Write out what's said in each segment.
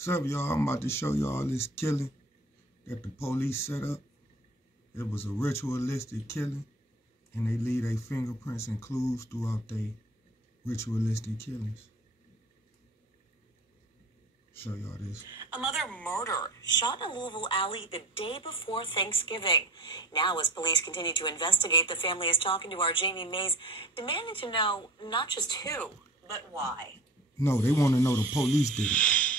What's up, y'all? I'm about to show y'all this killing that the police set up. It was a ritualistic killing, and they leave their fingerprints and clues throughout their ritualistic killings. Show y'all this. Another murder shot in a Louisville alley the day before Thanksgiving. Now, as police continue to investigate, the family is talking to our Jamie Mays, demanding to know not just who, but why. No, they want to know the police did it.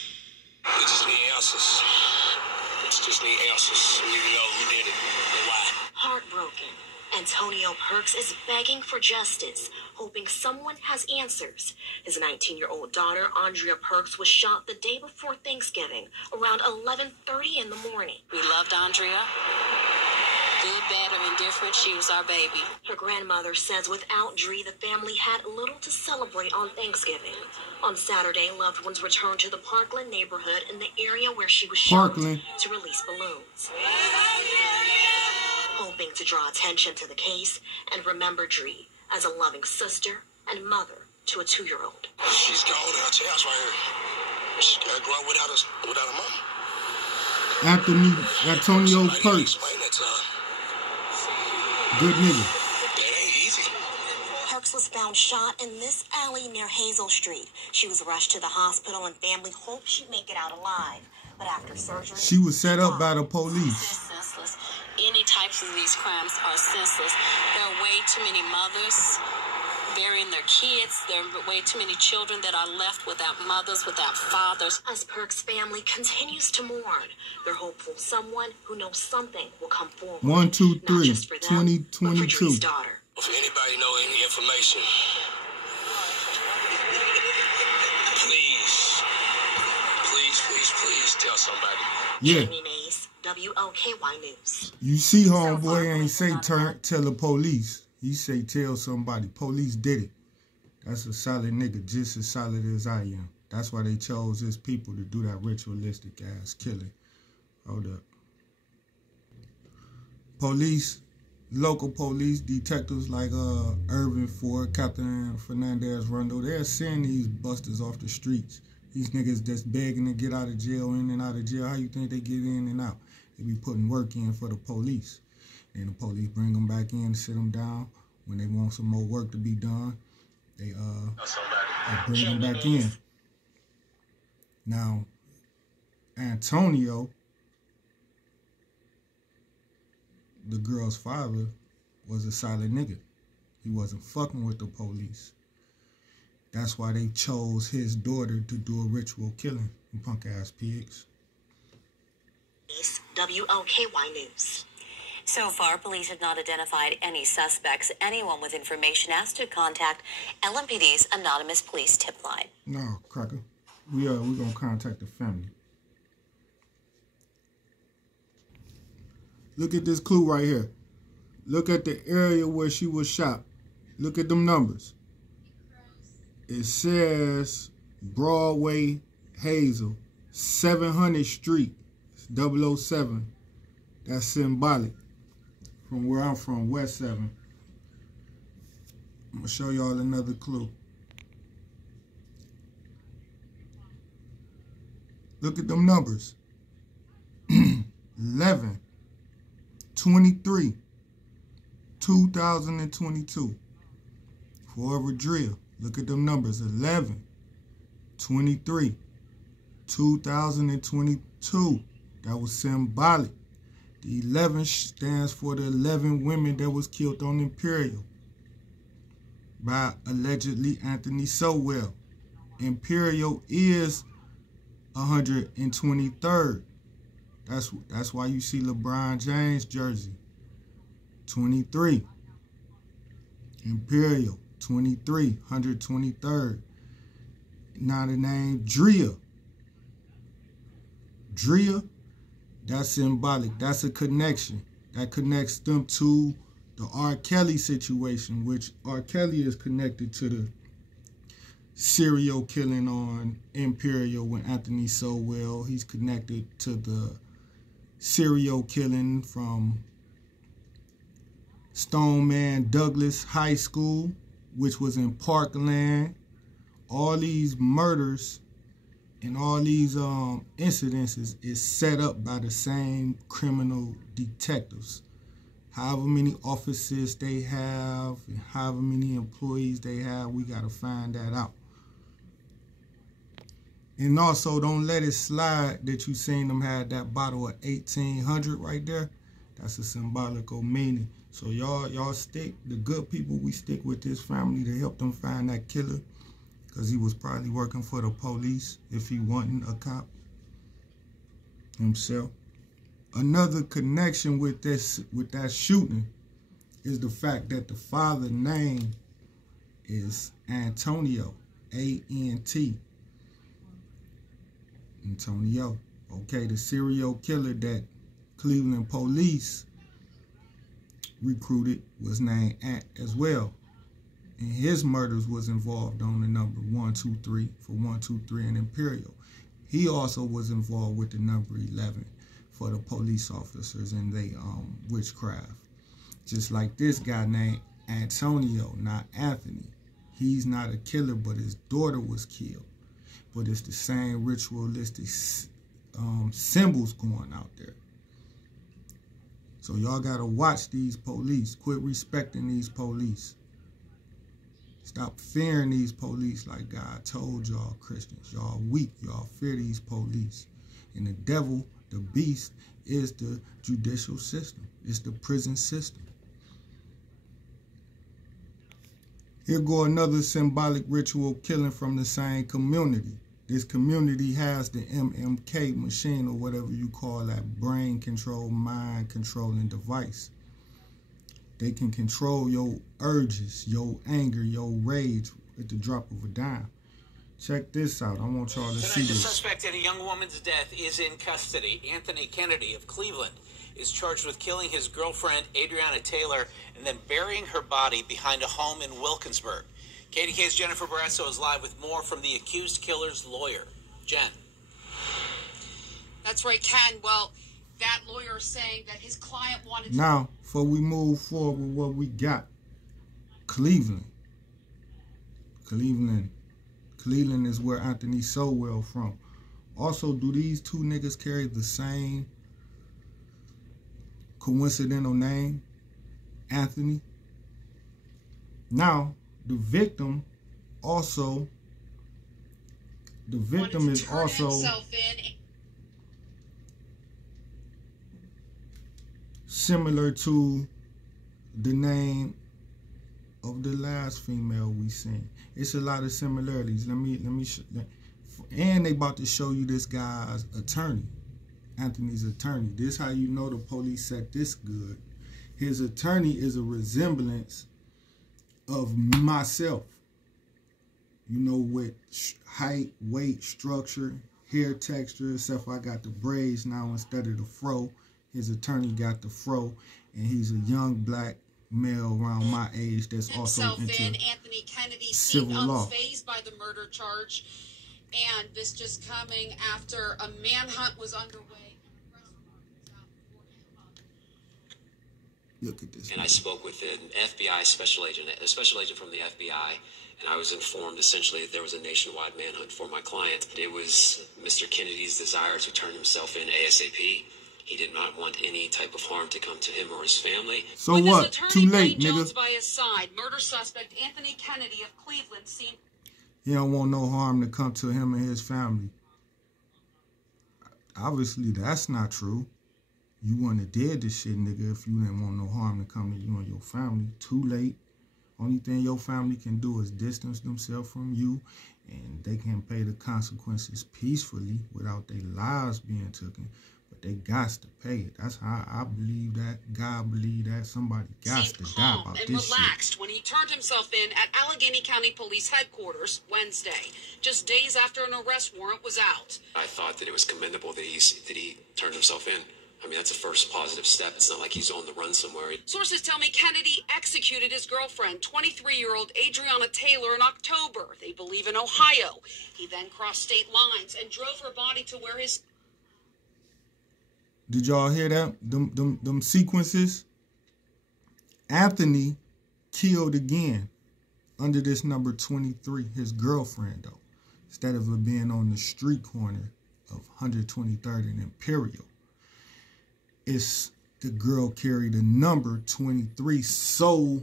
We just need answers. We just need answers. We need to know who did it and why. Heartbroken, Antonio Perks is begging for justice, hoping someone has answers. His 19-year-old daughter, Andrea Perks, was shot the day before Thanksgiving, around 11:30 in the morning. We loved Andrea. Good, bad, or indifferent, she was our baby. Her grandmother says without Dree, the family had little to celebrate on Thanksgiving. On Saturday, loved ones returned to the Parkland neighborhood in the area where she was shot to release balloons, hoping to draw attention to the case and remember Dree as a loving sister and mother to a 2-year-old. She's gone in her child's right here. She got to grow up without a mama. Antonio Perks. Explain that to her. Good nigga. That ain't easy. Perks was found shot in this alley near Hazel Street. She was rushed to the hospital and family hoped she'd make it out alive. But after surgery, she was set up by the police. Senseless. Any types of these crimes are senseless. There are way too many mothers burying their kids. There are way too many children that are left without mothers, without fathers. As Perks' family continues to mourn, they're hopeful someone who knows something will come forward. 1, 2, 3, not just for them, 2022. but for Dree's daughter. If anybody know any information, please tell somebody. Yeah. Jamie Mays, WOKY News. You see, homeboy ain't say tell the police. He say tell somebody. Police did it. That's a solid nigga, just as solid as I am. That's why they chose his people to do that ritualistic ass killing. Hold up. Police, local police, detectives like Irvin Ford, Captain Fernandez Rondo, they're seeing these busters off the streets. These niggas just begging to get out of jail, in and out of jail. How you think they get in and out? They be putting work in for the police. And the police bring them back in, sit them down. When they want some more work to be done, they bring them back in. Now, Antonio, the girl's father, was a solid nigga. He wasn't fucking with the police. That's why they chose his daughter to do a ritual killing. You punk ass pigs. WOKY News. So far, police have not identified any suspects. Anyone with information asked to contact LMPD's anonymous police tip line. No, cracker. We're gonna contact the family. Look at this clue right here. Look at the area where she was shot. Look at them numbers. It says Broadway, Hazel, 700 Street, 007. That's symbolic. From where I'm from, West 7. I'm going to show y'all another clue. Look at them numbers. 11, 23, 2022. Forever Drill. Look at them numbers. 11, 23, 2022. That was symbolic. The 11 stands for the 11 women that was killed on Imperial by allegedly Anthony Sowell. Imperial is 123rd. That's why you see LeBron James jersey. 23. Imperial. 23. 123rd. Now the name Drea. Drea. That's symbolic. That's a connection. That connects them to the R. Kelly situation, which R. Kelly is connected to the serial killing on Imperial with Anthony Sowell. He's connected to the serial killing from Stoneman Douglas High School, which was in Parkland. All these murders And all these incidences is set up by the same criminal detectives. However many offices they have, and however many employees they have, we got to find that out. And also, don't let it slide that you seen them have that bottle of 1800 right there. That's a symbolical meaning. So y'all stick, the good people, we stick with this family to help them find that killer, because he was probably working for the police if he wasn't a cop himself. Another connection with that shooting is the fact that the father's name is Antonio, A-N-T. Antonio. Okay, the serial killer that Cleveland police recruited was named Ant as well. And his murders was involved on the number 123 for 123 and Imperial. He also was involved with the number 11 for the police officers and they witchcraft. Just like this guy named Antonio, not Anthony. He's not a killer, but his daughter was killed. But it's the same ritualistic symbols going out there. So y'all gotta watch these police. Quit respecting these police. Stop fearing these police like God told y'all Christians. Y'all weak. Y'all fear these police. And the devil, the beast, is the judicial system. It's the prison system. Here go another symbolic ritual killing from the same community. This community has the MMK machine, or whatever you call that, brain control, mind controlling device. They can control your urges, your anger, your rage at the drop of a dime. Check this out. I want y'all to see this. The suspect in a young woman's death is in custody. Anthony Kennedy of Cleveland is charged with killing his girlfriend, Adriana Taylor, and then burying her body behind a home in Wilkinsburg. KDK's Jennifer Barrasso is live with more from the accused killer's lawyer. Jen. That's right, Ken. Well, that lawyer is saying that his client wanted to... Now, before we move forward with what we got, Cleveland is where Anthony Sowell from. Also, do these two niggas carry the same coincidental name, Anthony? Now, the victim is also similar to the name of the last female we seen. It's a lot of similarities. Let me show, and they about to show you this guy's attorney, Anthony's attorney. This how you know the police set this good. His attorney is a resemblance of myself, you know, with height, weight, structure, hair texture, except I got the braids now instead of the fro. His attorney got the fro, and he's a young black male around my age that's also into Anthony Kennedy civil law. Unfazed by the murder charge, and this just coming after a manhunt was underway. Look at this. And I spoke with an FBI special agent, a special agent from the FBI, and I was informed essentially that there was a nationwide manhunt for my client. It was Mr. Kennedy's desire to turn himself in ASAP. He did not want any type of harm to come to him or his family. So with what? Too late, nigga. By his side, murder suspect Anthony Kennedy of Cleveland seemed... He don't want no harm to come to him and his family. Obviously, that's not true. You wouldn't have did this shit, nigga, if you didn't want no harm to come to you and your family. Too late. Only thing your family can do is distance themselves from you, and they can pay the consequences peacefully without their lives being taken. But they got to pay it. That's how I believe that. God believe that. Somebody got to die about this shit. And relaxed when he turned himself in at Allegheny County Police Headquarters Wednesday, just days after an arrest warrant was out. I thought that it was commendable that he turned himself in. I mean, that's the first positive step. It's not like he's on the run somewhere. Sources tell me Kennedy executed his girlfriend, 23-year-old Adriana Taylor, in October. They believe in Ohio. He then crossed state lines and drove her body to where his... Did y'all hear that? Them sequences? Anthony killed again under this number 23, his girlfriend, though. instead of it being on the street corner of 123rd and Imperial. It's the girl carried the number 23, so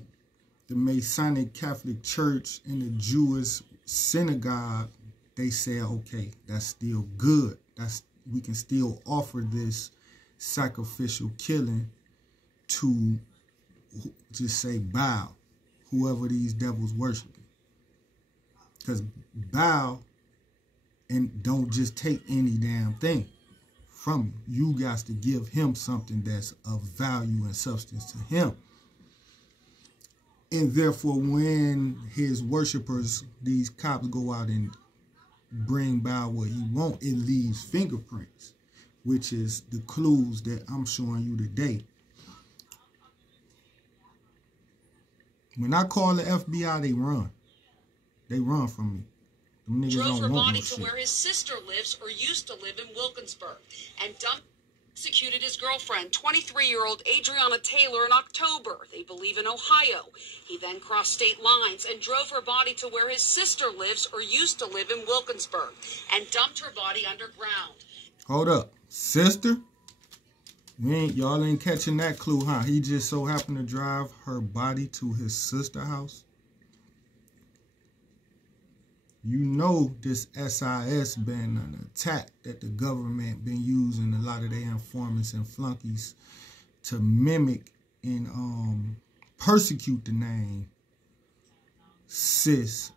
the Masonic Catholic Church and the Jewish synagogue, they say, okay, that's still good. We can still offer this sacrificial killing to just say bow, whoever these devils worshiping. Because bow and don't just take any damn thing from you. You got to give him something that's of value and substance to him. And therefore, when his worshipers, these cops, go out and bring bow what he want, it leaves fingerprints, which is the clues that I'm showing you today. When I call the FBI, they run. They run from me. Them niggas drove her don't want body no to shit. where his sister lives or used to live in Wilkinsburg and executed his girlfriend, 23-year-old Adriana Taylor, in October. They believe in Ohio. He then crossed state lines and drove her body to where his sister lives or used to live in Wilkinsburg and dumped her body underground. Hold up. Sister? Y'all ain't catching that clue, huh? He just so happened to drive her body to his sister's house. You know this SIS been an attack that the government been using a lot of their informants and flunkies to mimic and persecute the name sis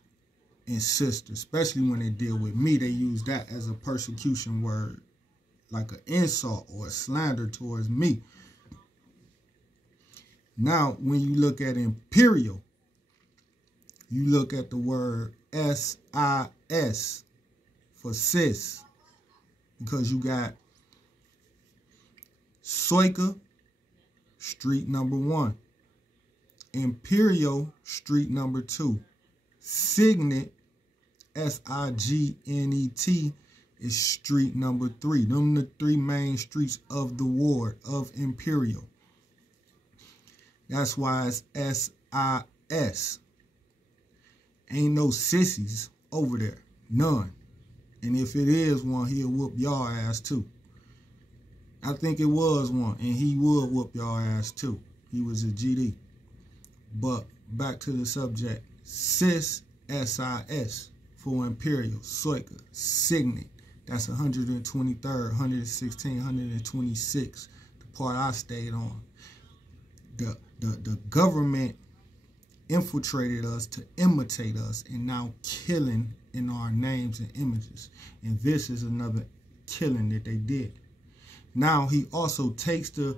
and sister. Especially when they deal with me, they use that as a persecution word, like an insult or a slander towards me. Now, when you look at Imperial, you look at the word SIS for sis, because you got Soika, street number 1. Imperial, street number 2. Signet, SIGNET, is street number 3. Them the 3 main streets of the ward of Imperial. That's why it's SIS. Ain't no sissies over there. None. And if it is one, he'll whoop y'all ass too. I think it was one, and he would whoop y'all ass too. He was a GD. But back to the subject. Sis, SIS, for Imperial. Soika, Signet. That's 123rd, 116, 126. The part I stayed on. The government infiltrated us to imitate us and now killing in our names and images. And this is another killing that they did. Now he also takes the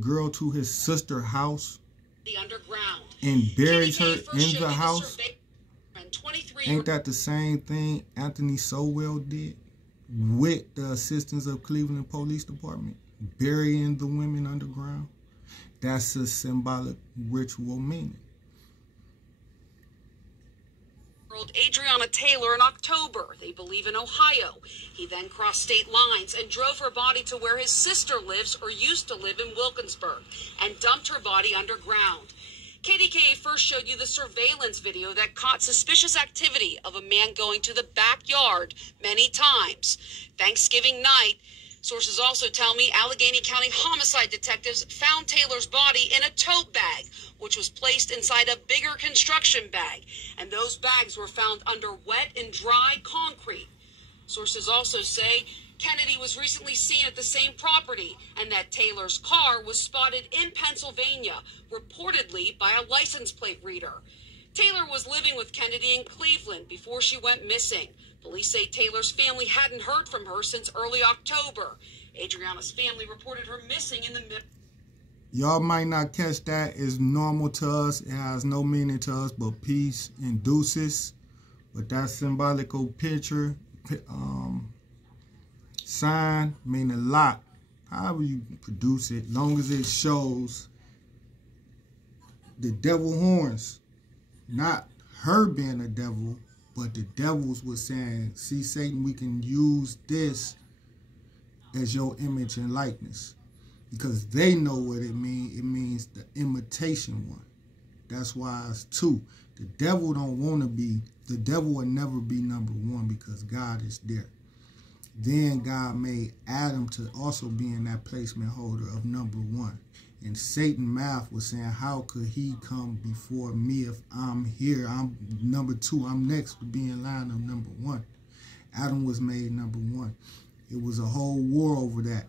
girl to his sister's house, The underground, and buries her in the house. Ain't that the same thing Anthony Sowell did with the assistance of Cleveland Police Department, burying the women underground? That's a symbolic ritual meaning. Adriana Taylor in October. They believe in Ohio. He then crossed state lines and drove her body to where his sister lives or used to live in Wilkinsburg and dumped her body underground. KDKA first showed you the surveillance video that caught suspicious activity of a man going to the backyard many times. Thanksgiving night, sources also tell me Allegheny County homicide detectives found Taylor's body in a tote bag, which was placed inside a bigger construction bag. And those bags were found under wet and dry concrete. Sources also say Kennedy was recently seen at the same property and that Taylor's car was spotted in Pennsylvania, reportedly by a license plate reader. Taylor was living with Kennedy in Cleveland before she went missing. Police say Taylor's family hadn't heard from her since early October. Adriana's family reported her missing in the middle. Y'all might not catch that. It's normal to us. It has no meaning to us but peace and deuces. But that symbolical picture, sign, mean a lot. However you produce it, long as it shows the devil horns. Not her being a devil, but the devils were saying, see, Satan, we can use this as your image and likeness. Because they know what it means. It means the imitation one. That's why it's 2. The devil don't want to be The devil will never be number one because God is there. Then God made Adam to also be in that placement holder of number one. And Satan math was saying, how could he come before me if I'm here? I'm number two. I'm next to be in line of number one. Adam was made number one. It was a whole war over that.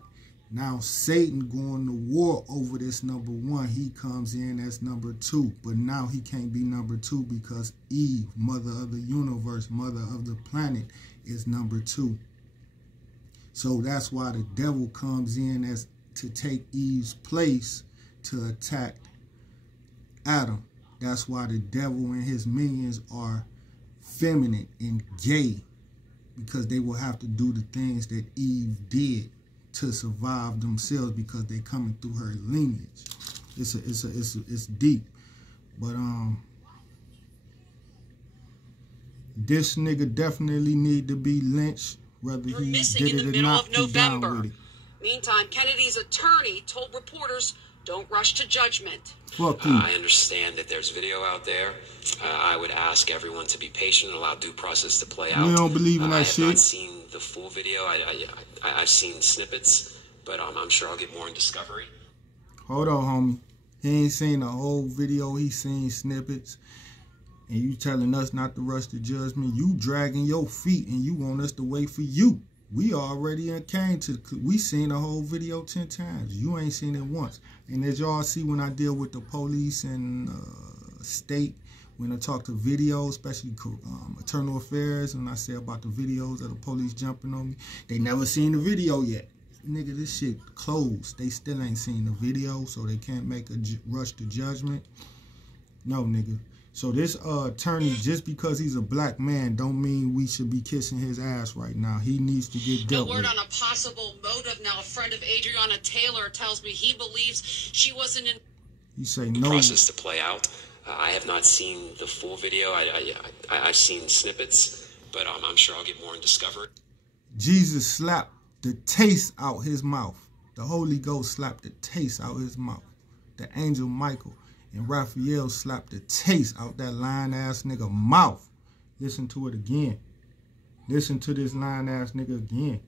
Now Satan going to war over this number one. He comes in as number two. But now he can't be number two because Eve, mother of the universe, mother of the planet, is number two. So that's why the devil comes in as to take Eve's place to attack Adam. That's why the devil and his minions are feminine and gay, because they will have to do the things that Eve did to survive themselves because they coming through her lineage. It's deep. But this nigga definitely need to be lynched. Whether You're he missing did in it the or middle not, of November. it. Meantime, Kennedy's attorney told reporters, don't rush to judgment. Fuck you. I understand that there's video out there. I would ask everyone to be patient and allow due process to play out. We don't believe in that shit. I have not seen the full video. I've seen snippets, but I'm sure I'll get more in discovery. Hold on, homie. He ain't seen the whole video. He seen snippets. And you telling us not to rush to judgment. You dragging your feet and you want us to wait for you. We already came to, we seen the whole video 10 times. You ain't seen it once. And as y'all see when I deal with the police and state, when I talk to videos, especially internal affairs, and I say about the videos of the police jumping on me, they never seen the video yet. Nigga, this shit closed. They still ain't seen the video, so they can't make a rush to judgment. No, nigga. So this attorney, just because he's a black man, don't mean we should be kissing his ass right now. He needs to get dealt with. No word on a possible motive. Now, a friend of Adriana Taylor tells me he believes she wasn't in... You say no. Process to play out. I have not seen the full video. I've seen snippets, but I'm sure I'll get more in discovery. Jesus slapped the taste out his mouth. The Holy Ghost slapped the taste out his mouth. The angel Michael and Raphael slapped the taste out that lying-ass nigga mouth. Listen to it again. Listen to this lying-ass nigga again.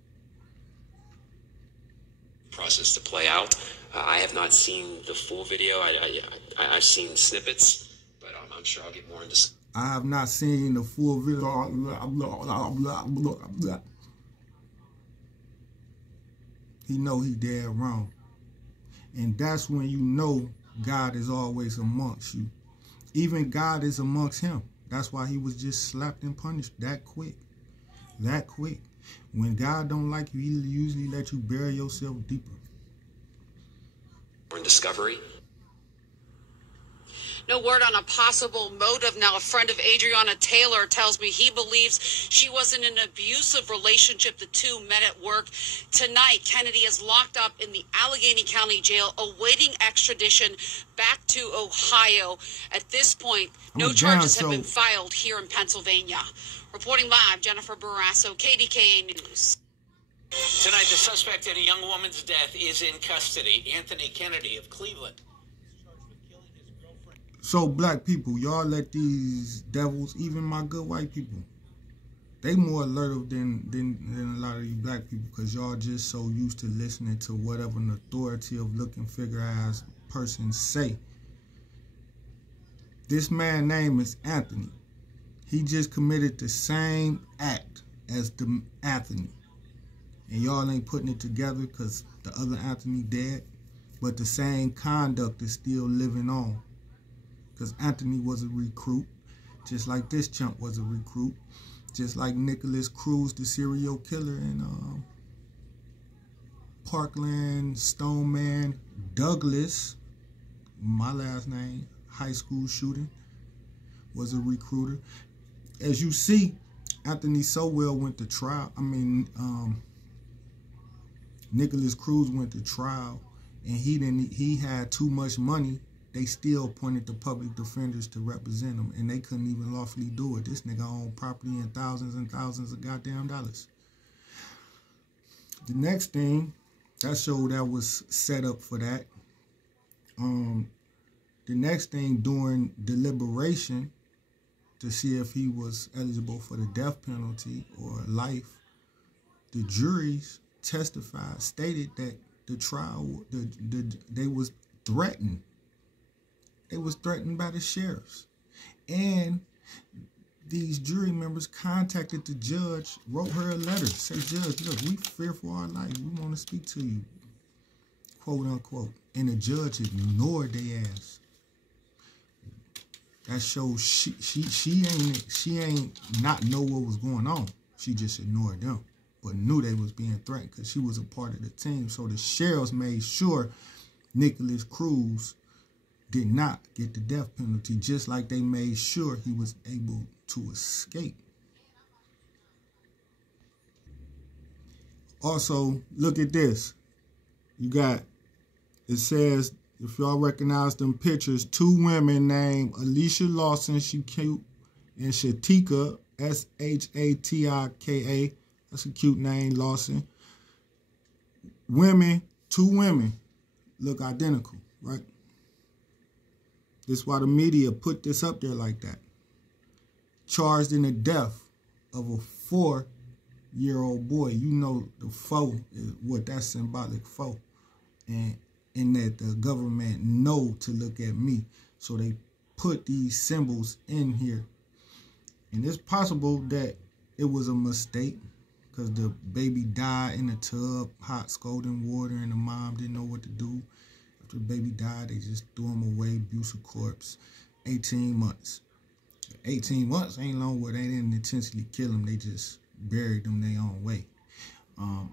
Process to play out. I have not seen the full video. I've seen snippets, but I'm sure I'll get more into... I have not seen the full video. He know he dead wrong. And that's when you know God is always amongst you. Even God is amongst him. That's why he was just slapped and punished that quick. That quick. When God don't like you, he usually let you bury yourself deeper. In discovery. No word on a possible motive. Now, a friend of Adriana Taylor tells me he believes she was in an abusive relationship. The two met at work. Tonight, Kennedy is locked up in the Allegheny County Jail, awaiting extradition back to Ohio. At this point, no charges have been filed here in Pennsylvania. Reporting live, Jennifer Barrasso, KDKA News. Tonight, the suspect in a young woman's death is in custody. Anthony Kennedy of Cleveland. So black people, y'all let these devils, even my good white people, they more alert than a lot of you black people, because y'all just so used to listening to whatever an authoritative looking figure ass person say. This man's name is Anthony. He just committed the same act as the Anthony. And y'all ain't putting it together because the other Anthony dead, but the same conduct is still living on. Because Anthony was a recruit, just like this chump was a recruit, just like Nicholas Cruz, the serial killer in Parkland, Stoneman, Douglas, my last name, high school shooting, was a recruiter. As you see, Anthony Sowell went to trial. Nicholas Cruz went to trial, and he had too much money. They still appointed the public defenders to represent him, and they couldn't even lawfully do it. This nigga owned property in thousands and thousands of goddamn dollars. The next thing, that show that was set up for that. The next thing, during deliberation, to see if he was eligible for the death penalty or life, the juries testified, stated that the trial, they was threatened. They was threatened by the sheriffs. And these jury members contacted the judge, wrote her a letter, say, Judge, look, we fear for our life. We want to speak to you, quote unquote. And the judge ignored their ass. That shows she ain't not know what was going on. She just ignored them, but knew they was being threatened because she was a part of the team. So the sheriffs made sure Nicholas Cruz did not get the death penalty, just like they made sure he was able to escape. Also, look at this. You got, it says, if y'all recognize them pictures, two women named Alicia Lawson, she cute, and Shatika, Shatika. That's a cute name, Lawson. Women, two women, look identical, right? This is why the media put this up there like that. Charged in the death of a 4-year-old boy. You know the foe is what that's symbolic for. And that the government know to look at me. So they put these symbols in here. And it's possible that it was a mistake because the baby died in the tub, hot scalding water, and the mom didn't know what to do. After the baby died, they just threw him away, abuse of corpse, 18 months. 18 months ain't long where they didn't intentionally kill him. They just buried them their own way.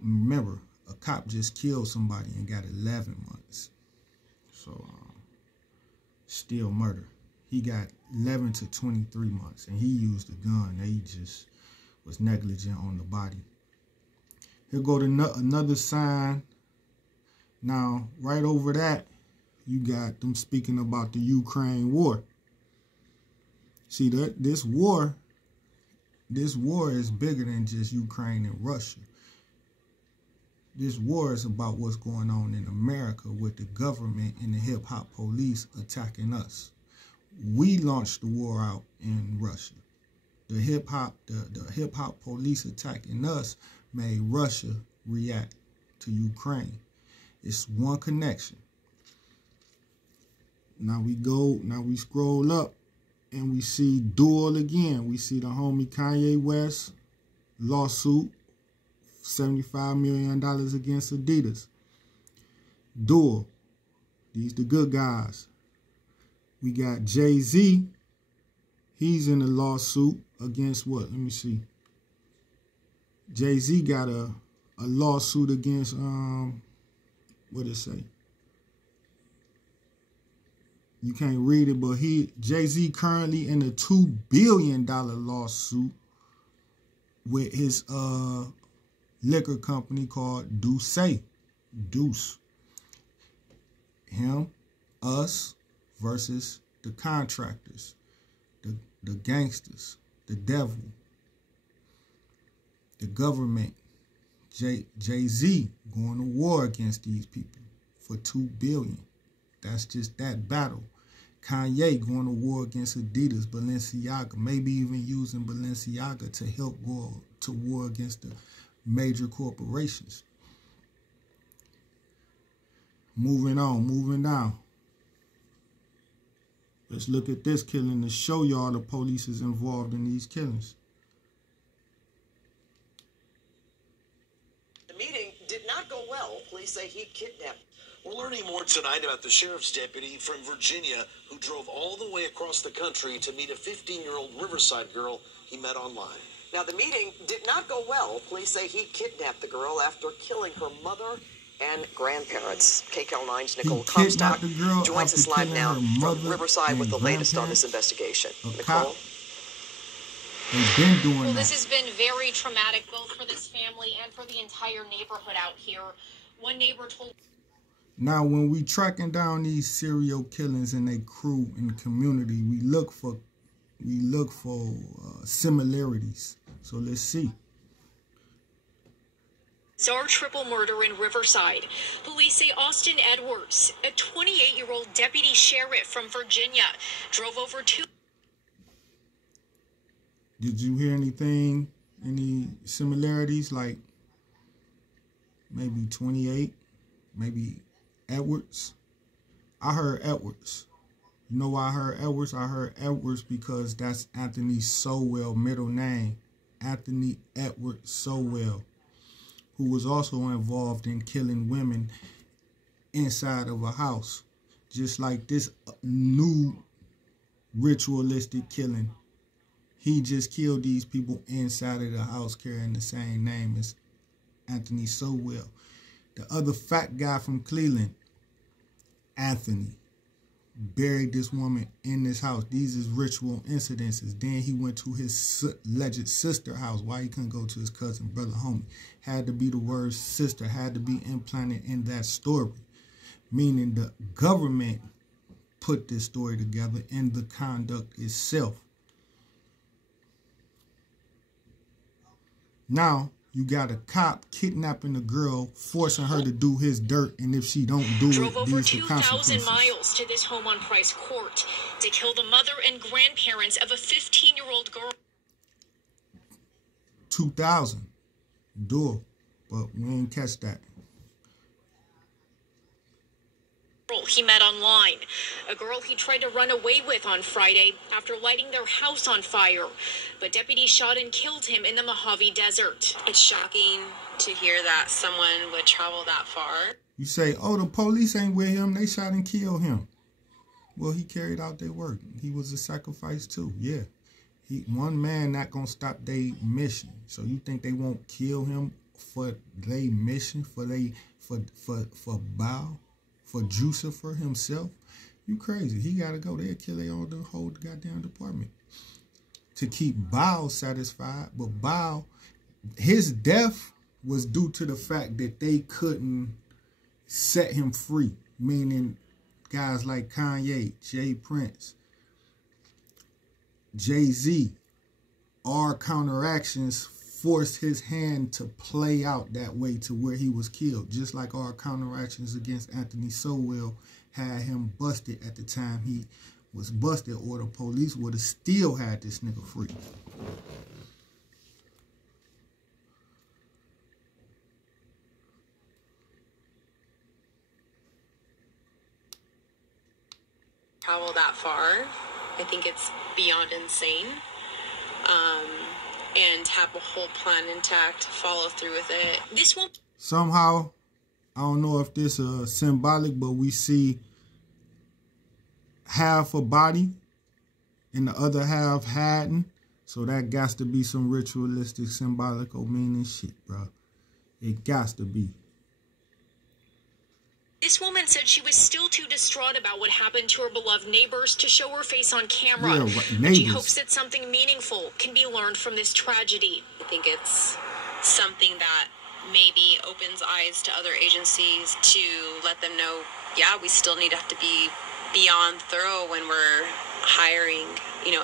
Remember, a cop just killed somebody and got 11 months. So, still murder. He got 11 to 23 months, and he used a gun. They just was negligent on the body. Here go to another sign. Now, right over that, you got them speaking about the Ukraine war. See, this war is bigger than just Ukraine and Russia. This war is about what's going on in America with the government and the hip-hop police attacking us. We launched the war out in Russia. The hip-hop police attacking us made Russia react to Ukraine. It's one connection. Now we scroll up and we see Duel again. We see the homie Kanye West lawsuit, $75 million against Adidas. Duel, these the good guys. We got Jay-Z. He's in a lawsuit against what? Let me see. Jay-Z got a lawsuit against, what did it say? You can't read it, but Jay-Z currently in a $2 billion lawsuit with his liquor company called Deuce. Him, us versus the contractors, the gangsters, the devil, the government. Jay-Z going to war against these people for $2 billion. That's just that battle. Kanye going to war against Adidas, Balenciaga, maybe even using Balenciaga to help go to war against the major corporations. Moving on, moving down. Let's look at this killing to show y'all the police is involved in these killings. The meeting did not go well. Police say he kidnapped. We're learning more tonight about the sheriff's deputy from Virginia who drove all the way across the country to meet a 15-year-old Riverside girl he met online. Now, the meeting did not go well. Police say he kidnapped the girl after killing her mother and grandparents. KCAL9's Nicole Comstock joins us live now from Riverside with the latest on this investigation. Nicole? Well, this has been very traumatic, both for this family and for the entire neighborhood out here. One neighbor told... Now, when we tracking down these serial killings and their crew in the community, we look for similarities. So let's see. Bizarre triple murder in Riverside. Police say Austin Edwards, a 28-year-old deputy sheriff from Virginia, drove over two... Did you hear anything, any similarities, like maybe 28, maybe Edwards? I heard Edwards. You know why I heard Edwards? I heard Edwards because that's Anthony Sowell middle name. Anthony Edward Sowell, who was also involved in killing women inside of a house. Just like this new ritualistic killing. He just killed these people inside of the house carrying the same name as Anthony Sowell. The other fat guy from Cleveland, Anthony, buried this woman in this house. These is ritual incidences. Then he went to his alleged sister house. Why he couldn't go to his cousin, brother, homie? Had to be the word sister, had to be implanted in that story. Meaning the government put this story together in the conduct itself. Now, you got a cop kidnapping a girl, forcing her to do his dirt, and if she don't do drove it, over these the 2,000 miles to this home on Price Court to kill the mother and grandparents of a 15-year-old girl. 2,000. Do, but we ain't catch that. He met online, a girl he tried to run away with on Friday after lighting their house on fire. But deputies shot and killed him in the Mojave Desert. It's shocking to hear that someone would travel that far. You say, oh, the police ain't with him. They shot and killed him. Well, he carried out their work. He was a sacrifice too. Yeah. One man not going to stop their mission. So you think they won't kill him for their mission, for Bow? For Jucifer himself? You crazy. He got to go. They'll kill the whole goddamn department to keep Bow satisfied. But Bow, his death was due to the fact that they couldn't set him free. Meaning guys like Kanye, Jay Prince, Jay-Z, our counteractions forced his hand to play out that way to where he was killed. Just like our counteractions against Anthony Sowell had him busted at the time he was busted, or the police would have still had this nigga free. Travel that far, I think it's beyond insane. And have a whole plan intact, follow through with it. This won't... Somehow, I don't know if this is symbolic, but we see half a body and the other half hiding. So that got to be some ritualistic, symbolic, or meaning shit, bro. It got to be. This woman said she was still too distraught about what happened to her beloved neighbors to show her face on camera. Yeah, but she hopes that something meaningful can be learned from this tragedy. I think it's something that maybe opens eyes to other agencies to let them know, yeah, we still need to have to be beyond thorough when we're hiring,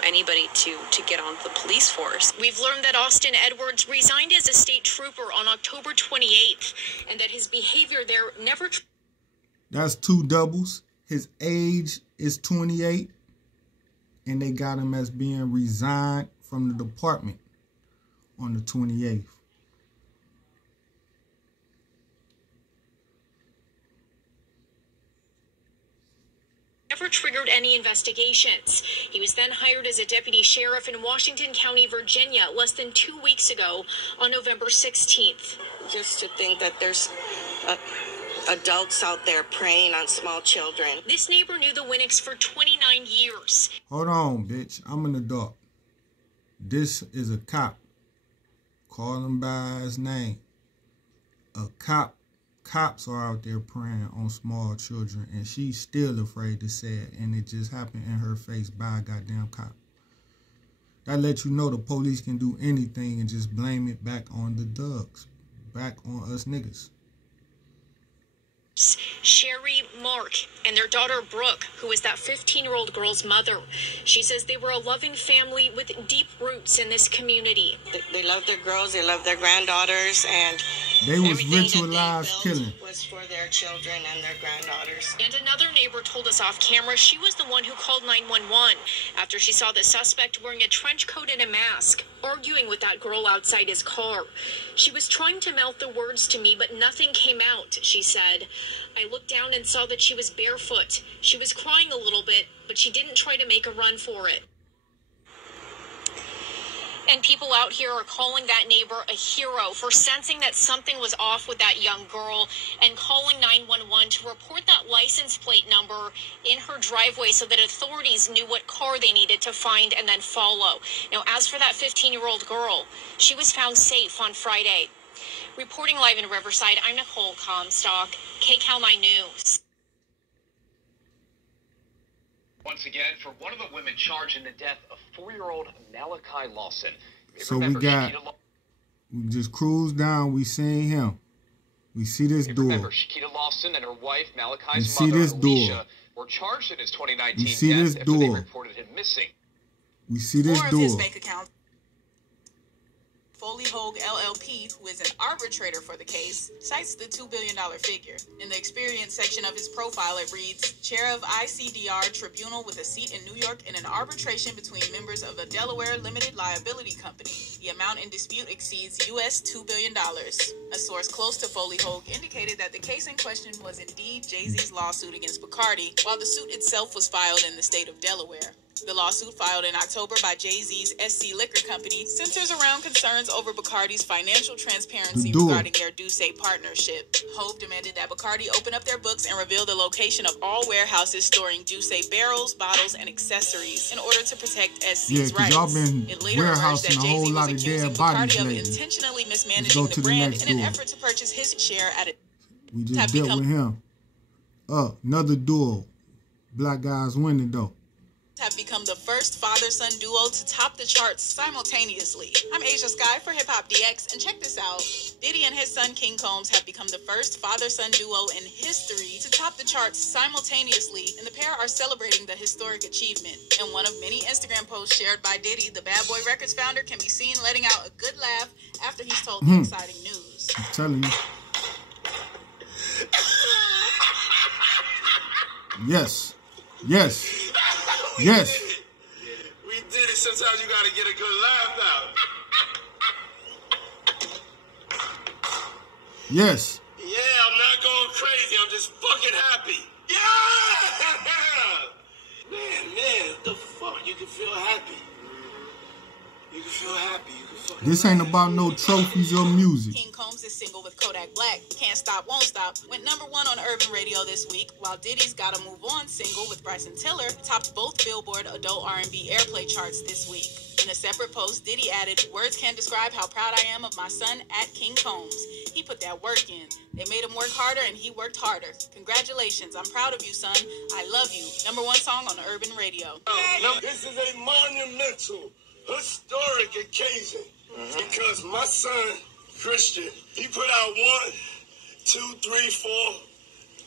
anybody to get on the police force. We've learned that Austin Edwards resigned as a state trooper on October 28th, and that his behavior there never... That's two doubles. His age is 28, and they got him as being resigned from the department on the 28th. Never triggered any investigations. He was then hired as a deputy sheriff in Washington County, Virginia, less than 2 weeks ago on November 16th. Just to think that there's adults out there preying on small children. This neighbor knew the Winnecks for 29 years. Hold on, bitch. I'm an adult. This is a cop. Call him by his name. A cop. Cops are out there preying on small children, and she's still afraid to say it, and it just happened in her face by a goddamn cop. That lets you know the police can do anything and just blame it back on the thugs. Back on us niggas. Sherry, Mark, and their daughter Brooke, who is that 15-year-old girl's mother. She says they were a loving family with deep roots in this community. They love their girls, they love their granddaughters, and They was ritualized killing. Was for their children and their granddaughters. And another neighbor told us off camera she was the one who called 911 after she saw the suspect wearing a trench coat and a mask, arguing with that girl outside his car. She was trying to mouth the words to me, but nothing came out, she said. I looked down and saw that she was barefoot. She was crying a little bit, but she didn't try to make a run for it. And people out here are calling that neighbor a hero for sensing that something was off with that young girl and calling 911 to report that license plate number in her driveway so that authorities knew what car they needed to find and then follow. Now, as for that 15-year-old girl, she was found safe on Friday. Reporting live in Riverside, I'm Nicole Comstock, KCAL 9 News. Once again, for one of the women charged in the death of 4-year-old Malachi Lawson. So we just cruised down. We seen him. We see this door. Remember, Shakita Lawson and her wife, Malachi's mother, Alicia, were charged in his 2019 death after they reported him missing. We see this door. Foley Hogue LLP, who is an arbitrator for the case, cites the $2 billion figure. In the experience section of his profile, it reads, Chair of ICDR Tribunal with a seat in New York in an arbitration between members of a Delaware limited liability company. The amount in dispute exceeds US $2 billion. A source close to Foley Hogue indicated that the case in question was indeed Jay-Z's lawsuit against Bacardi, while the suit itself was filed in the state of Delaware. The lawsuit filed in October by Jay-Z's SC Liquor Company centers around concerns over Bacardi's financial transparency regarding their Duce partnership. Hope demanded that Bacardi open up their books and reveal the location of all warehouses storing Duce barrels, bottles, and accessories in order to protect SC's rights. Y'all been it later emerged that Jay-Z was accusing Bacardi of intentionally mismanaging the brand in an effort to purchase his share at it. We just dealt with him. Another duel. Black guys winning though. Have become the first father-son duo to top the charts simultaneously. I'm Asia Sky for Hip Hop DX, and check this out. Diddy and his son King Combs have become the first father-son duo in history to top the charts simultaneously, and the pair are celebrating the historic achievement. In one of many Instagram posts shared by Diddy, the Bad Boy Records founder can be seen letting out a good laugh after he's told the exciting news. I'm telling you. Yes. Yes. Yes. We did it. Sometimes you gotta get a good laugh out. Yes. Yeah, I'm not going crazy. I'm just fucking happy. Yeah! Man, what the fuck? You can feel happy. You can feel happy. You can fucking This ain't about no trophies or music. King Combs' single with Kodak Black, Can't Stop, Won't Stop, went #1 on Urban Radio this week, while Diddy's Gotta Move On single with Bryson Tiller topped both Billboard Adult R&B Airplay charts this week. In a separate post, Diddy added, words can't describe how proud I am of my son at King Combs. He put that work in. They made him work harder and he worked harder. Congratulations. I'm proud of you, son. I love you. #1 song on Urban Radio. This is a monumental, historic occasion because my son, Christian, he put out 1, 2, 3, 4,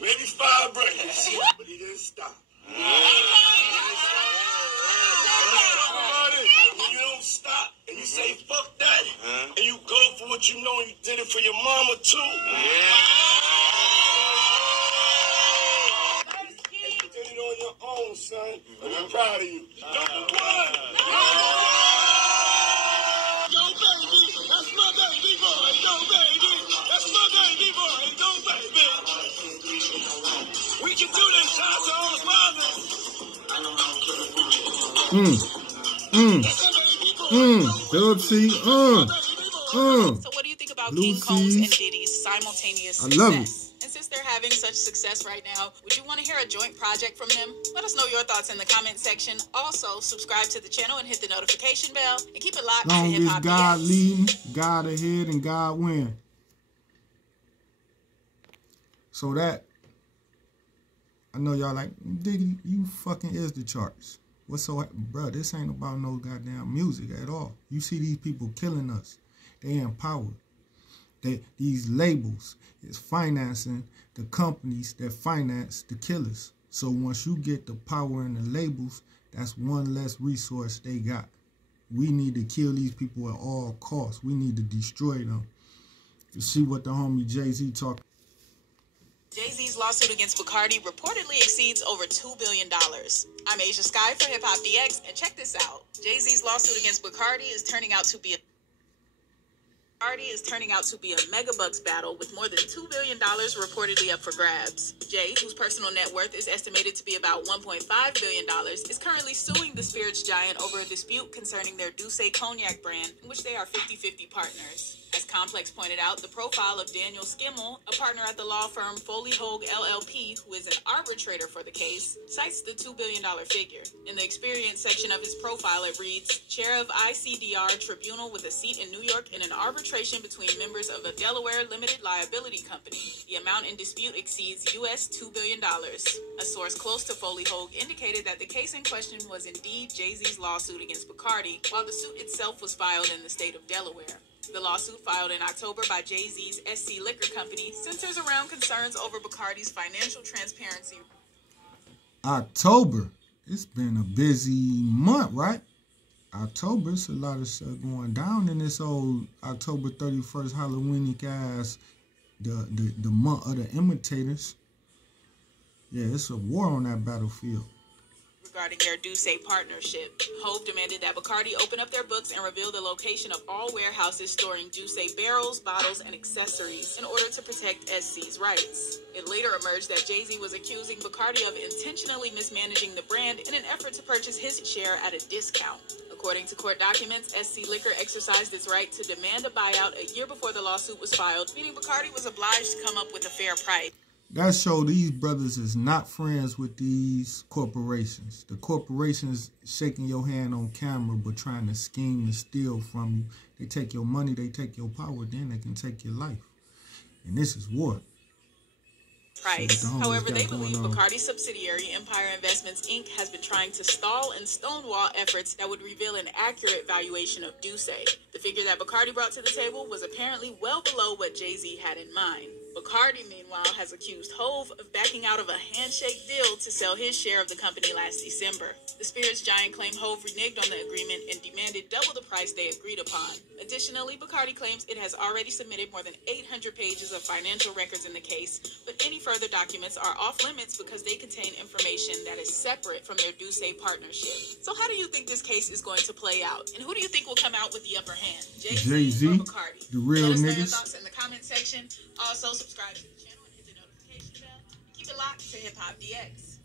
maybe 5 records, but he didn't stop. When you don't stop and you say fuck that and you go for what you know and you did it for your mama too. You did it on your own, son, and I'm proud of you. #1. Yo, baby, that's my baby boy. Yo, baby, that's my baby boy. Yo, baby. We can do this, shots to all fathers. Dubsy, So what do you think about King Combs and Diddy's simultaneous success? I love it. And since they're having such success right now, would you want to hear a joint project from them? Let us know your thoughts in the comment section. Also, subscribe to the channel and hit the notification bell. And keep it locked to Hip Hop God DX. leading, God ahead, and God win. So that, I know y'all like, Diddy, you fucking is the charts. What's so, bro, this ain't about no goddamn music at all. You see these people killing us. They empowered. These labels is financing the companies that finance the killers. So once you get the power in the labels, that's one less resource they got. We need to kill these people at all costs. We need to destroy them. to see what the homie Jay-Z talking. Jay-Z's lawsuit against Bacardi reportedly exceeds over $2 billion. I'm Asia Sky for Hip Hop DX, and check this out. Jay-Z's lawsuit against Bacardi is turning out to be a megabucks battle with more than $2 billion reportedly up for grabs. Jay, whose personal net worth is estimated to be about $1.5 billion, is currently suing the spirits giant over a dispute concerning their Douce cognac brand, in which they are 50-50 partners. As Complex pointed out, the profile of Daniel Skimmel, a partner at the law firm Foley Hogue LLP, who is an arbitrator for the case, cites the $2 billion figure. In the experience section of his profile, it reads, Chair of ICDR Tribunal with a seat in New York in an arbitration between members of a Delaware limited liability company. The amount in dispute exceeds US $2 billion. A source close to Foley Hogue indicated that the case in question was indeed Jay-Z's lawsuit against Bacardi, while the suit itself was filed in the state of Delaware. The lawsuit filed in October by Jay-Z's SC Liquor Company centers around concerns over Bacardi's financial transparency. October. It's been a busy month, right? October, it's a lot of stuff going down in this old October 31st Halloweenic ass, the month of the imitators. Yeah, it's a war on that battlefield. Regarding their Douce partnership, Hope demanded that Bacardi open up their books and reveal the location of all warehouses storing Douce barrels, bottles, and accessories in order to protect SC's rights. It later emerged that Jay-Z was accusing Bacardi of intentionally mismanaging the brand in an effort to purchase his share at a discount. According to court documents, SC Liquor exercised its right to demand a buyout a year before the lawsuit was filed, meaning Bacardi was obliged to come up with a fair price. That show these brothers is not friends with these corporations. The corporations shaking your hand on camera but trying to scheme and steal from you. They take your money, they take your power, then they can take your life. And this is war. Price. However, they believe Bacardi's subsidiary, Empire Investments, Inc., has been trying to stall and stonewall efforts that would reveal an accurate valuation of Douce. The figure that Bacardi brought to the table was apparently well below what Jay-Z had in mind. Bacardi, meanwhile, has accused Hove of backing out of a handshake deal to sell his share of the company last December. The spirits giant claimed Hove reneged on the agreement and demanded double the price they agreed upon. Additionally, Bacardi claims it has already submitted more than 800 pages of financial records in the case, but any further documents are off limits because they contain information that is separate from their Douce partnership. So how do you think this case is going to play out? And who do you think will come out with the upper hand? Jay-Z or Bacardi? The real Let us know niggas. your thoughts in the comment section. Also, subscribe to the channel and hit the notification bell. Keep it locked to Hip Hop DX.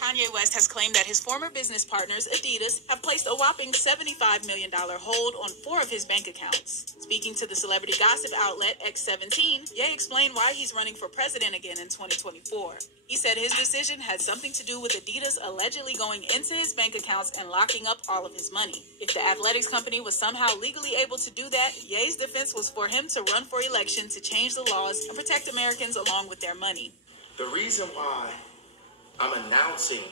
Kanye West has claimed that his former business partners, Adidas, have placed a whopping $75 million hold on 4 of his bank accounts. Speaking to the celebrity gossip outlet X17, Ye explained why he's running for president again in 2024. He said his decision had something to do with Adidas allegedly going into his bank accounts and locking up all of his money. If the athletics company was somehow legally able to do that, Ye's defense was for him to run for election to change the laws and protect Americans along with their money. The reason why I'm announcing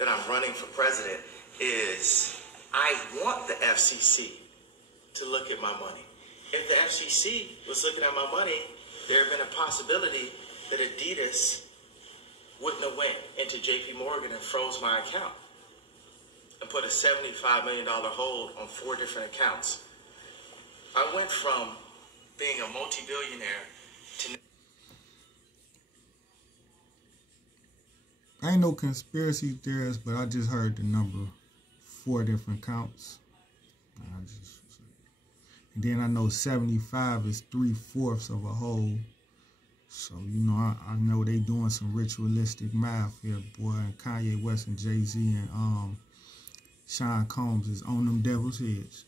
that I'm running for president is I want the FCC to look at my money. If the FCC was looking at my money, there had been a possibility that Adidas wouldn't have went into JP Morgan and froze my account and put a $75 million hold on 4 different accounts. I went from being a multi-billionaire to... I ain't no conspiracy theorist, but I just heard the number 4 different counts. And then I know 75 is 3/4 of a whole. So, you know, I know they doing some ritualistic math here, boy. And Kanye West and Jay-Z and Sean Combs is on them devil's heads.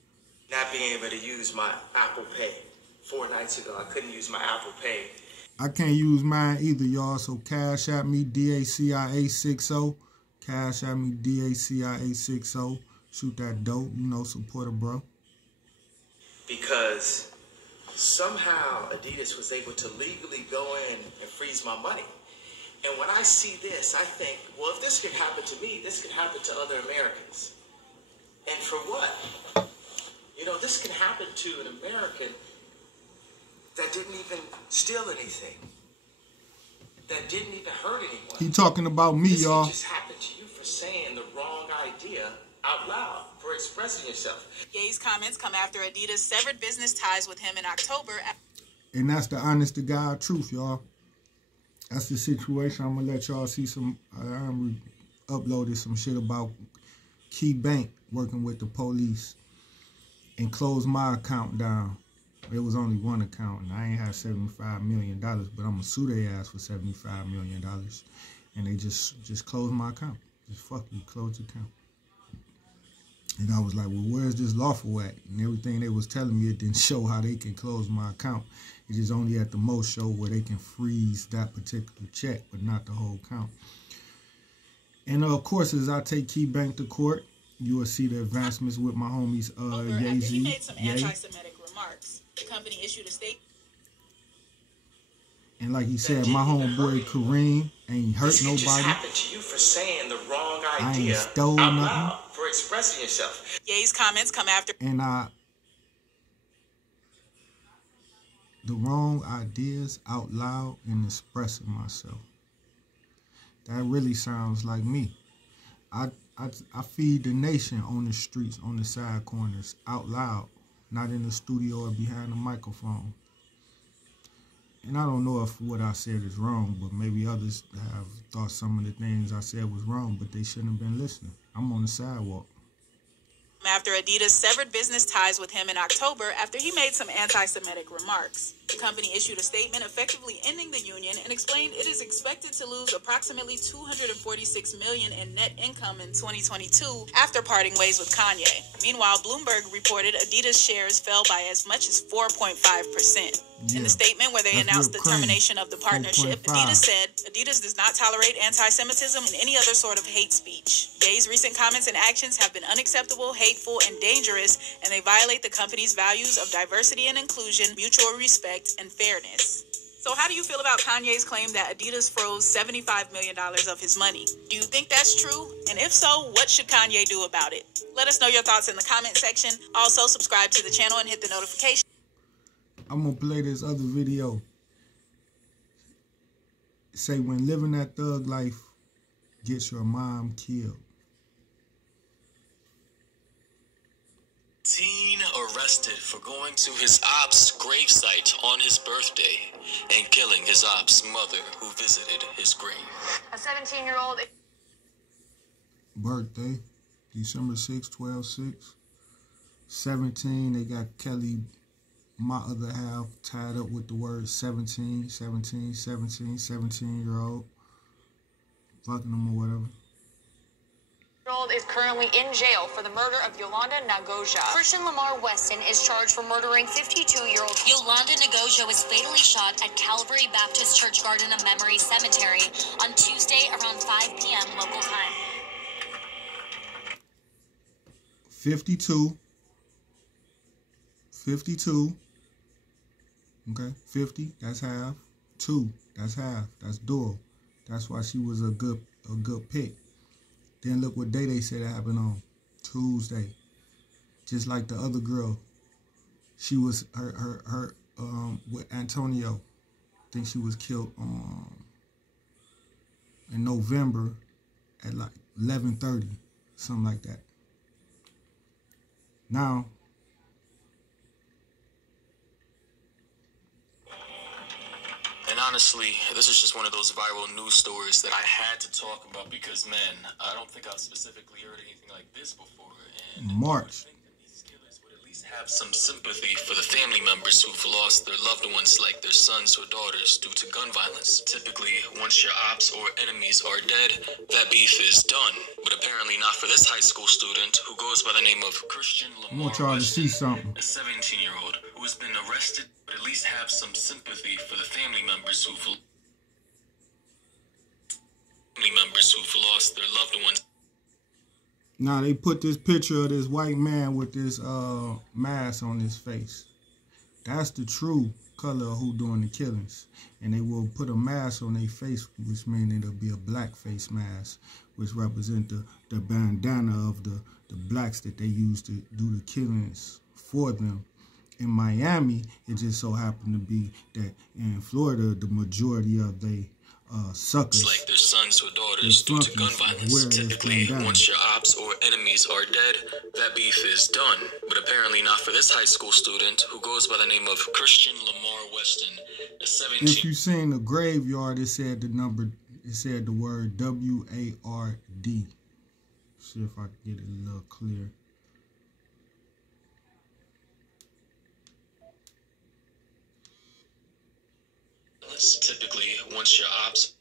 Not being able to use my Apple Pay. 4 nights ago, I couldn't use my Apple Pay. I can't use mine either, y'all. So cash at me, DACIA60. Cash at me, DACIA60. Shoot that dope, you know, support a bro. Because somehow Adidas was able to legally go in and freeze my money. And when I see this, I think, well, if this could happen to me, this could happen to other Americans. And for what? You know, this can happen to an American that didn't even steal anything, that didn't even hurt anyone. He talking about me, y'all. This just happened to you for saying the wrong idea out loud for expressing yourself. Ye's comments come after Adidas severed business ties with him in October. And that's the honest to God truth, y'all. That's the situation. I'm going to let y'all see some. I uploaded some shit about Key Bank working with the police and closed my account down. It was only one account, and I ain't have $75 million, but I'm going to sue their ass for $75 million. And they just closed my account. Just fuck you, close the account. And I was like, well, where's this lawful at? And everything they was telling me, it didn't show how they can close my account. It is only at the most show where they can freeze that particular check, but not the whole account. And of course, as I take Key Bank to court, you will see the advancements with my homies, Ye-Z. He made some anti-Semitic remarks. The company issued a statement. And like he said, my homeboy Kareem ain't hurt nobody. It just happened to you for saying the wrong idea I ain't stole out nothing. loud for expressing yourself. Ye's comments come after. And the wrong ideas out loud and expressing myself. That really sounds like me. I feed the nation on the streets, on the side corners, out loud, not in the studio or behind the microphone. And I don't know if what I said is wrong, but maybe others have thought some of the things I said was wrong, but they shouldn't have been listening. I'm on the sidewalk. After Adidas severed business ties with him in October after he made some anti-Semitic remarks. The company issued a statement effectively ending the union and explained it is expected to lose approximately $246 million in net income in 2022 after parting ways with Kanye. Meanwhile, Bloomberg reported Adidas shares fell by as much as 4.5%. In the statement where they announced the termination of the partnership, Adidas said, Adidas does not tolerate anti-Semitism and any other sort of hate speech. Ye's recent comments and actions have been unacceptable, hateful, and dangerous, and they violate the company's values of diversity and inclusion, mutual respect, and fairness. So how do you feel about Kanye's claim that Adidas froze $75 million of his money? Do you think that's true? And if so, what should Kanye do about it? Let us know your thoughts in the comment section. Also, subscribe to the channel and hit the notification. I'm going to play this other video. Say when living that thug life gets your mom killed. Teen arrested for going to his ops gravesite on his birthday and killing his ops mother who visited his grave. A 17-year-old... Birthday, December 6, 12/6. 17, they got Kelly, my other half, tied up with the word 17-year-old. Fucking them or whatever. Is currently in jail for the murder of Yolanda Nagoja. Christian Lamar Weston is charged for murdering 52-year-old Yolanda Nagoja was fatally shot at Calvary Baptist Church Garden of Memory Cemetery on Tuesday around 5 p.m. local time. 52. Okay, 50, that's half. 2, that's half. That's dual. That's why she was a good pick. Then look what day they said it happened on. Tuesday. Just like the other girl. She was her with Antonio. I think she was killed in November at like 11:30, something like that. Now, and honestly, this is just one of those viral news stories that I had to talk about because, man, I don't think I've specifically heard anything like this before. And March. These killers would at least have some sympathy for the family members who've lost their loved ones, like their sons or daughters, due to gun violence. Typically, once your ops or enemies are dead, that beef is done. But apparently not for this high school student who goes by the name of Christian Lamar. I want y'all to see something. A 17-year-old who has been arrested, but at least have some sympathy for the family members who've lost their loved ones. Now they put this picture of this white man with this mask on his face. That's the true color of who doing the killings. And they will put a mask on their face, which means it'll be a black face mask, which represent the bandana of the blacks that they use to do the killings for them. In Miami, it just so happened to be that in Florida, the majority of they suckers. Like their sons or daughters due to gun violence. Typically, once your ops or enemies are dead, that beef is done. But apparently not for this high school student who goes by the name of Christian Lamar Weston. A 17. If you seen the graveyard, it said the word W-A-R-D. See if I can get it a little clear. Typically, once your ops...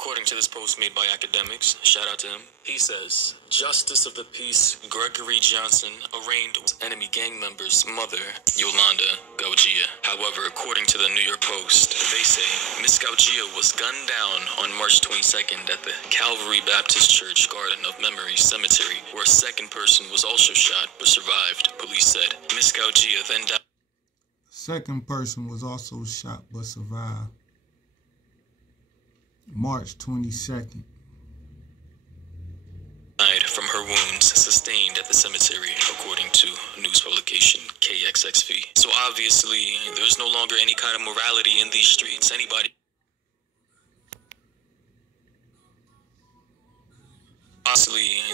According to this post made by academics, shout out to him, he says, Justice of the Peace Gregory Johnson arraigned enemy gang members' mother, Yolanda Gaugia. However, according to the New York Post, they say Miss Gaugia was gunned down on March 22nd at the Calvary Baptist Church Garden of Memory Cemetery, where a second person was also shot but survived, police said. Miss Gaugia then died. Second person was also shot but survived. March 22nd. Died from her wounds sustained at the cemetery, according to news publication KXXV. So obviously, there's no longer any kind of morality in these streets.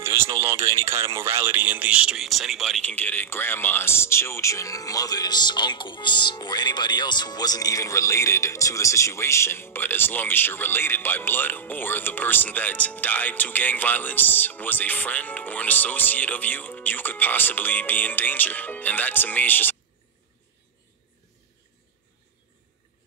There's no longer any kind of morality in these streets. Anybody can get it. Grandmas, children, mothers, uncles, or anybody else who wasn't even related to the situation. But as long as you're related by blood, or the person that died to gang violence was a friend or an associate of you, you could possibly be in danger. And that to me is just...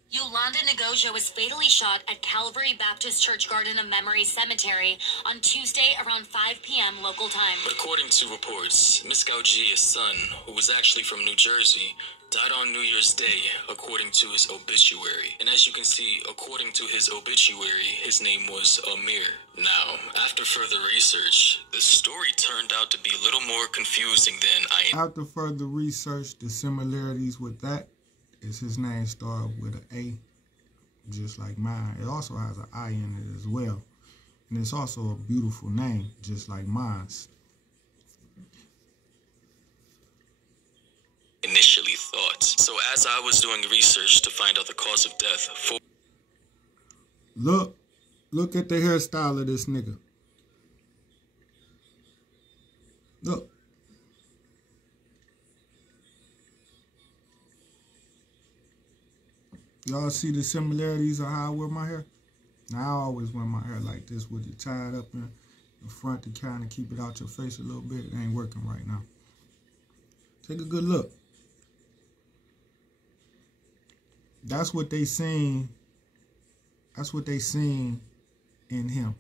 Yolanda Gaugia was fatally shot at Calvary Baptist Church Garden of Memory Cemetery on Tuesday around 5 p.m. local time. But according to reports, Miss Gaugia's son, who was actually from New Jersey, died on New Year's Day, according to his obituary. And as you can see, according to his obituary, his name was Amir. Now, after further research, the story turned out to be a little more confusing than After further research, the similarities with that is his name started with an A, just like mine. It also has an I in it as well. And it's also a beautiful name, just like mine's. Initially thought. So as I was doing research to find out the cause of death for... Look at the hairstyle of this nigga. Look. Y'all see the similarities of how I wear my hair? Now I always wear my hair like this with it tied up in the front to kind of keep it out your face a little bit. It ain't working right now. Take a good look. That's what they seen. That's what they seen in him.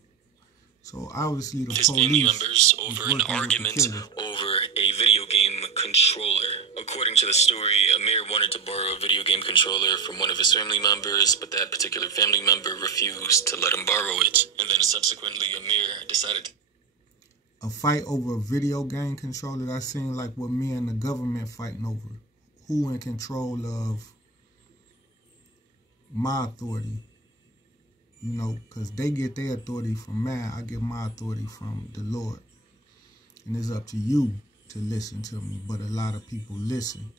So obviously the his family members over an argument over a video game controller. According to the story, Amir wanted to borrow a video game controller from one of his family members, but that particular family member refused to let him borrow it. And then subsequently, Amir decided a fight over a video game controller. That seemed like what me and the government fighting over. Who in control of my authority? You know, because they get their authority from man. I get my authority from the Lord. And it's up to you to listen to me. But a lot of people listen.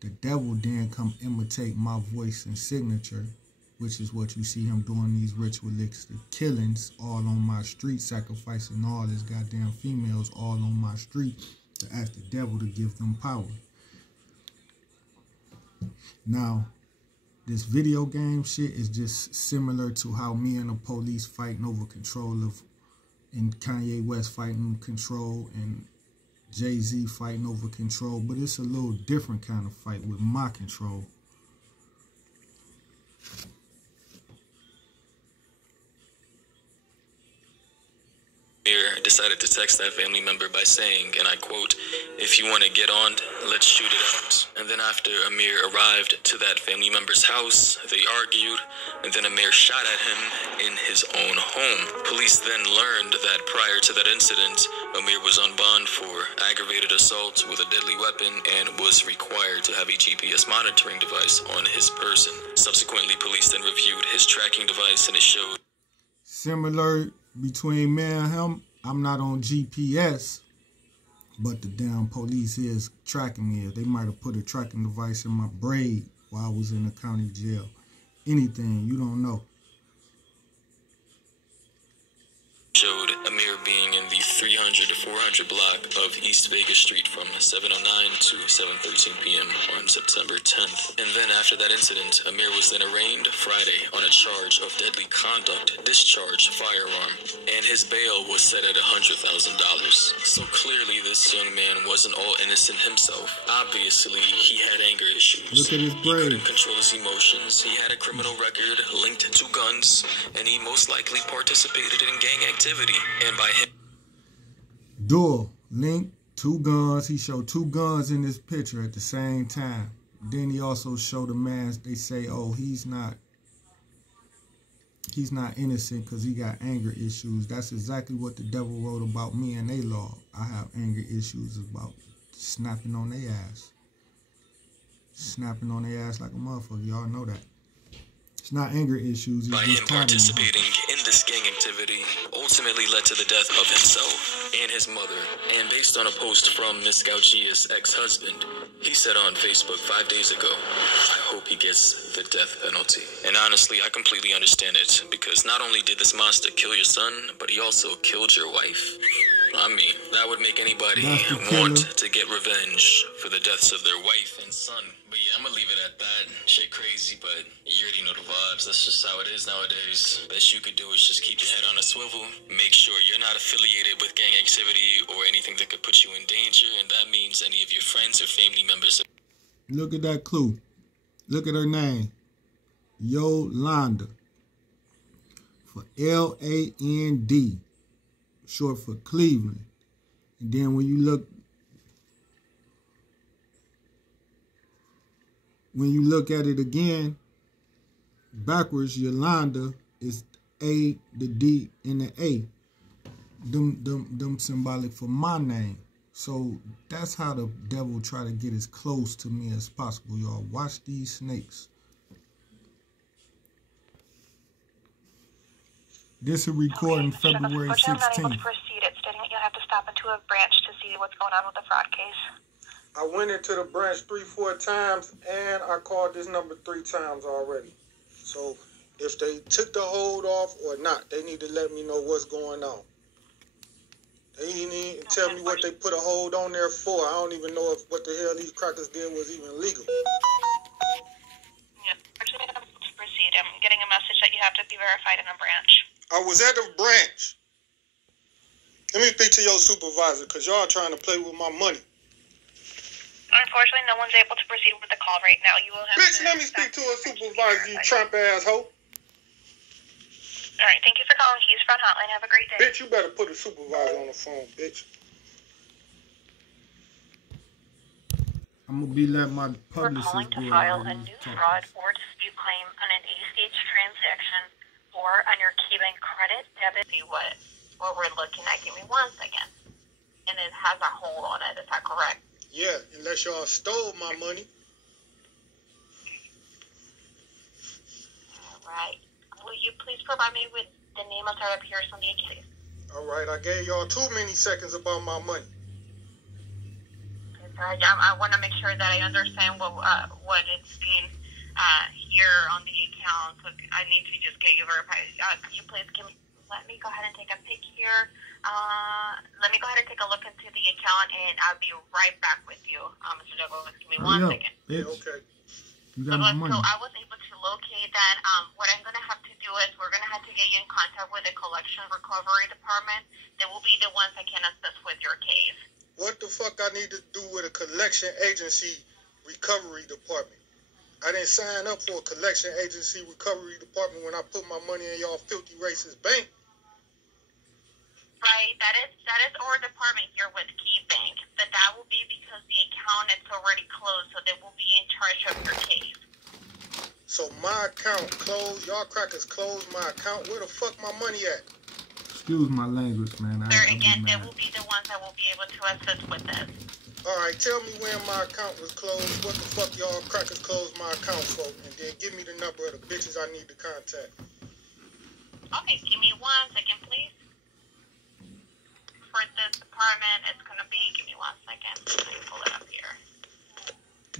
The devil then come imitate my voice and signature, which is what you see him doing these ritualistic killings all on my street, sacrificing all his goddamn females all on my street to ask the devil to give them power. Now, this video game shit is just similar to how me and the police fighting over control of, and Kanye West fighting control and Jay-Z fighting over control, but it's a little different kind of fight with my control. Amir decided to text that family member by saying, and I quote, "If you want to get on, let's shoot it out." And then after Amir arrived to that family member's house, they argued, and then Amir shot at him in his own home. Police then learned that prior to that incident, Amir was on bond for aggravated assault with a deadly weapon and was required to have a GPS monitoring device on his person. Subsequently, police then reviewed his tracking device and it showed similar between me and him. I'm not on GPS, but the damn police is tracking me. They might have put a tracking device in my braid while I was in the county jail. Anything, you don't know. Showed Amir being in the 300 to 400 block of East Vegas Street from 7:09 to 7:13 p.m. on September 10th. And then after that incident, Amir was then arraigned Friday on a charge of deadly conduct, discharge firearm, and his bail was set at $100,000. So clearly this young man wasn't all innocent himself. Obviously, he had anger issues. Look at his brain. He couldn't control his emotions. He had a criminal record linked to guns, and he most likely participated in gang activity. And by him dual link, 2 guns. He showed 2 guns in this picture at the same time. Then he also showed a man. They say, oh, he's not innocent because he got anger issues. That's exactly what the devil wrote about me and they law. I have anger issues about snapping on their ass. Snapping on their ass like a motherfucker. Y'all know that. It's not anger issues. By him participating in this gang activity ultimately led to the death of himself and his mother. And based on a post from Miss Gauchia's ex-husband, he said on Facebook 5 days ago, "I hope he gets the death penalty." And honestly, I completely understand it, because not only did this monster kill your son, but he also killed your wife. I mean, that would make anybody want to get revenge for the deaths of their wife and son. But yeah, I'm gonna leave it at that. Shit crazy, but you already know the vibes. That's just how it is nowadays. Best you could do is just keep your head on a swivel. Make sure you're not affiliated with gang activity or anything that could put you in danger, and that means any of your friends or family members. Look at that clue. Look at her name. Yolanda. For L-A-N-D. Short for Cleveland. And then when you look at it again, backwards, Yolanda is A, the D, and the A. Them symbolic for my name. So that's how the devil try to get as close to me as possible, y'all. Watch these snakes. This is recording February 16th. I'm not able to proceed. It's stating that you'll have to stop into a branch to see what's going on with the fraud case. I went into the branch 3-4 times, and I called this number 3 times already. So if they took the hold off or not, they need to let me know what's going on. They need to tell me what they put a hold on there for. I don't even know if what the hell these crackers did was even legal. Yeah, actually, I'm able to proceed. I'm getting a message that you have to be verified in a branch. I was at the branch. Let me speak to your supervisor, because y'all trying to play with my money. Unfortunately, no one's able to proceed with the call right now. You will have Bitch, let me speak to a supervisor, you Trump asshole. All right, thank you for calling Keys Front Hotline. Have a great day. Bitch, you better put a supervisor on the phone, bitch. I'm going to be letting my publicist We're calling to file a new fraud or dispute claim on an ACH transaction or on your KeyBank credit debit. See what we're looking at. Give me 1 second. And it has a hold on it. Is that correct? Yeah, unless y'all stole my money. All right. Will you please provide me with the name of the appears on the account? All right, I gave y'all too many seconds about my money. I want to make sure that I understand what it's being here on the account. So I need to just get you verified. Could you please let me go ahead and take a pic here. Let me go ahead and take a look into the account, and I'll be right back with you, Mr. Douglas. Give me 1 second. Yeah, okay. You got my money. So I was able to locate that. What I'm going to have to do is we're going to have to get you in contact with the collection recovery department. They will be the ones that can assist with your case. What the fuck I need to do with a collection agency recovery department? I didn't sign up for a collection agency recovery department when I put my money in y'all filthy racist bank. Right, that is our department here with Key Bank, but that will be because the account is already closed, so they will be in charge of your case. So my account closed, y'all crackers closed my account. Where the fuck my money at? Excuse my language, man. Sir, again, they will be the ones that will be able to assist with this. All right, tell me when my account was closed. What the fuck y'all crackers closed my account for? And then give me the number of the bitches I need to contact. Okay, give me 1 second, please. For this department, it's going to be, give me 1 second. Let me pull it up here.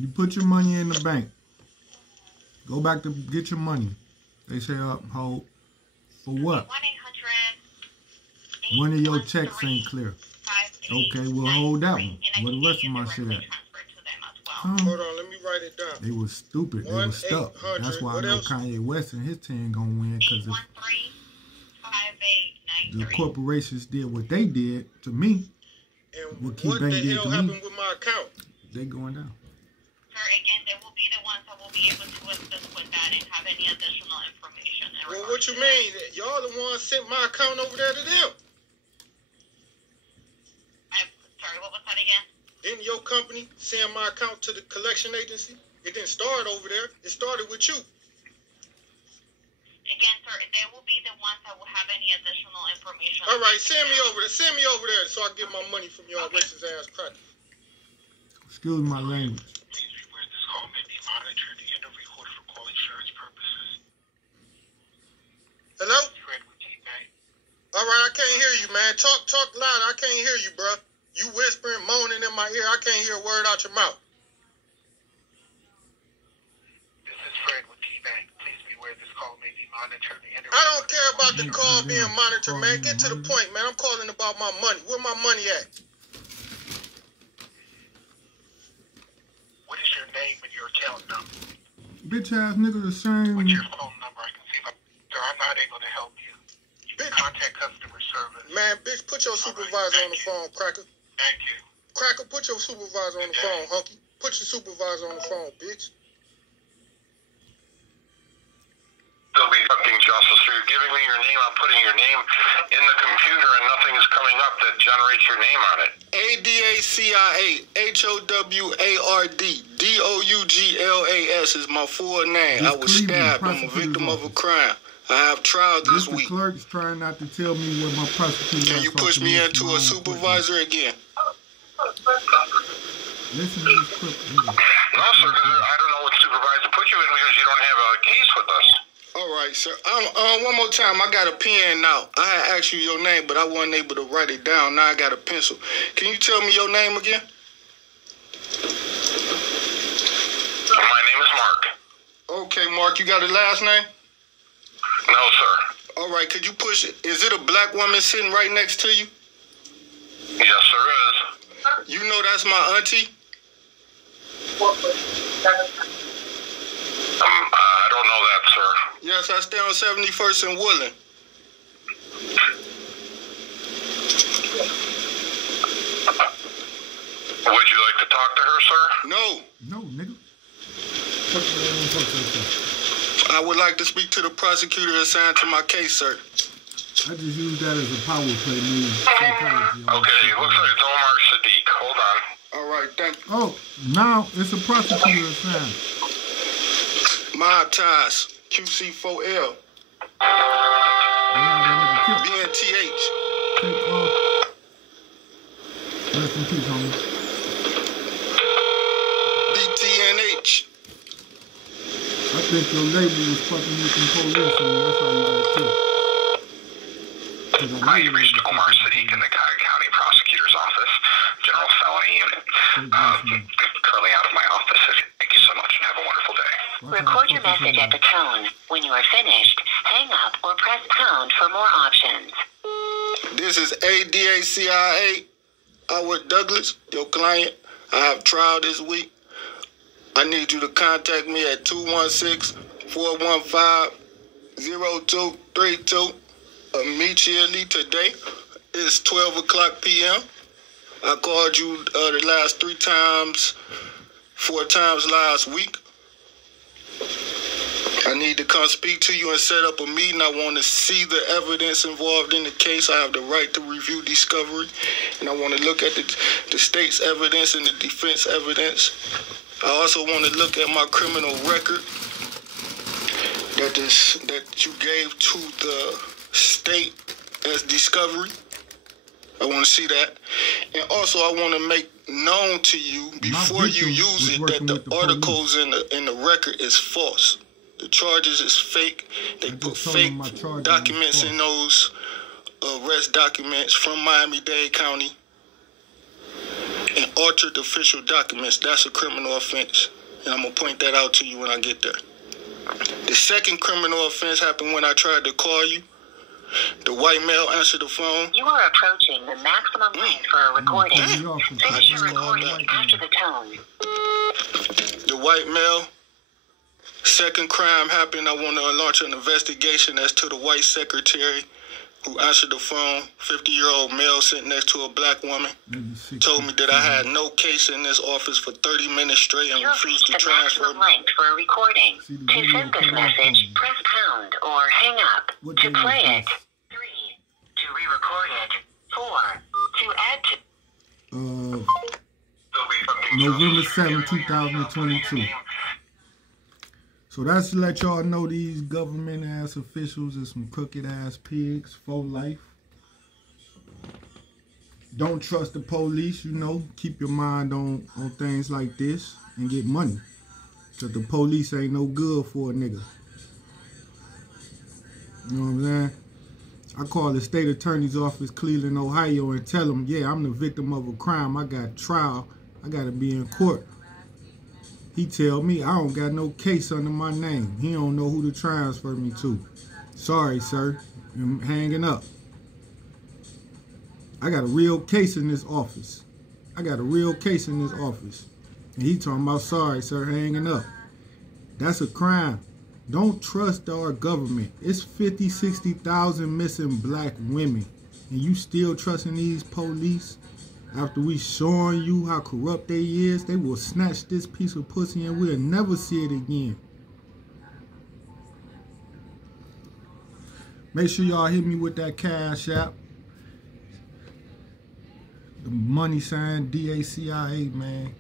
You put your money in the bank. Go back to get your money. They say, hold. For what? 1-800. One of your checks ain't clear. Okay, we'll hold that one. Where the rest of my shit at? Hold on, let me write it down. They was stupid. They was stuck. That's why I know Kanye West and his team gonna win, because the corporations did what they did to me. And what the hell happened with my account? They going down. Sir, again, they will be the ones that will be able to assist with that and have any additional information. Well, what you mean? Y'all the ones sent my account over there to them. Sorry, what was that again? Didn't your company send my account to the collection agency? It didn't start over there. It started with you. Again, sir, they will be the ones that will have any additional information. All right, send me over there. Send me over there so I get my money from y'all racist ass crackers. Excuse my language. Please be aware this call may be monitored and recorded for quality assurance purposes. Hello? All right, I can't hear you, man. Talk loud. I can't hear you, bro. You whispering, moaning in my ear. I can't hear a word out your mouth. This is Fred with Key Bank. Please be aware this call may be monitored and I don't care about the call being monitored, man. Get to the point, man. I'm calling about my money. Where my money at? What is your name and your account number? Bitch ass nigga the same. What's your phone number? I can see if I'm not able to help you. You can contact customer service. Man, bitch, put your supervisor on the phone, Cracker. Thank you. Cracker, put your supervisor on the phone, Hunky. Put your supervisor on the phone, bitch. They'll be fucking justice. So you're giving me your name. I'm putting your name in the computer and nothing is coming up that generates your name on it. DACIA HOWARD DOUGLAS is my full name. I was stabbed. I'm a victim of a crime. I have trial this week. The clerk's trying not to tell me what my prosecutor. Can you push me into a supervisor again? Listen to this clip. No, sir, I don't know what supervisor put you in because you don't have a case with us. All right, sir. One more time. I got a pen now. I had asked you your name, but I wasn't able to write it down. Now I got a pencil. Can you tell me your name again? My name is Mark. Okay, Mark. You got a last name? No, sir. All right. Could you push it? Is it a black woman sitting right next to you? Yes, there is. You know that's my auntie? I don't know that, sir. Yes, I stay on 71st and Woodland. Would you like to talk to her, sir? No. No, nigga. I would like to speak to the prosecutor assigned to my case, sir. I just use that as a power play move. Okay, looks like it's Omar Sadiq. Hold on. All right, thank you. Oh, now it's a prosecutor assigned. My ties, QC4L. BNTH. Rest in peace, homie. BTNH. I think your label was fucking you some police, and that's how you got killed. Hi, you reached Omar Sadiq in the Cuyahoga County Prosecutor's Office, General Felony Unit. Currently out of my office. Thank you so much and have a wonderful day. Record your message at the tone. When you are finished, hang up or press pound for more options. This is ADACIA. Howard Douglas, your client. I have trial this week. I need you to contact me at 216-415-0232 immediately today. It's 12 o'clock p.m. I called you the last 3 times, 4 times last week. I need to come speak to you and set up a meeting. I want to see the evidence involved in the case. I have the right to review discovery, and I want to look at the state's evidence and the defense evidence. I also want to look at my criminal record that you gave to the state as discovery. I want to see that. And also I want to make known to you before you use it that the articles in the record is false. The charges is fake. They put fake documents in those arrest documents from Miami-Dade County and altered official documents. That's a criminal offense. And I'm going to point that out to you when I get there. The second criminal offense happened when I tried to call you. The white male answered the phone. You are approaching the maximum length for a recording. Finish your recording after the tone. The white male. Second crime happened. I want to launch an investigation as to the white secretary who answered the phone. 50-year-old male sitting next to a black woman. Told me that I had no case in this office for 30 minutes straight and refused to transfer. Maximum length for a recording. To send this message, press pound or hang up. To play it, 3. To re-record it, 4. To add to... November 7, 2022. So that's to let y'all know these government ass officials are some crooked ass pigs for life. Don't trust the police, you know. Keep your mind on things like this and get money. Cause the police ain't no good for a nigga. You know what I'm saying? I call the state attorney's office, Cleveland, Ohio, and tell them, yeah, I'm the victim of a crime. I got trial. I gotta be in court. He tell me I don't got no case under my name. He don't know who to transfer me to. Sorry, sir. I'm hanging up. I got a real case in this office. I got a real case in this office. And he talking about, sorry, sir, hanging up. That's a crime. Don't trust our government. It's 50, 60,000 missing black women. And you still trusting these police? After we showing you how corrupt they is, they will snatch this piece of pussy and we'll never see it again. Make sure y'all hit me with that Cash App. The money sign DACIA, man.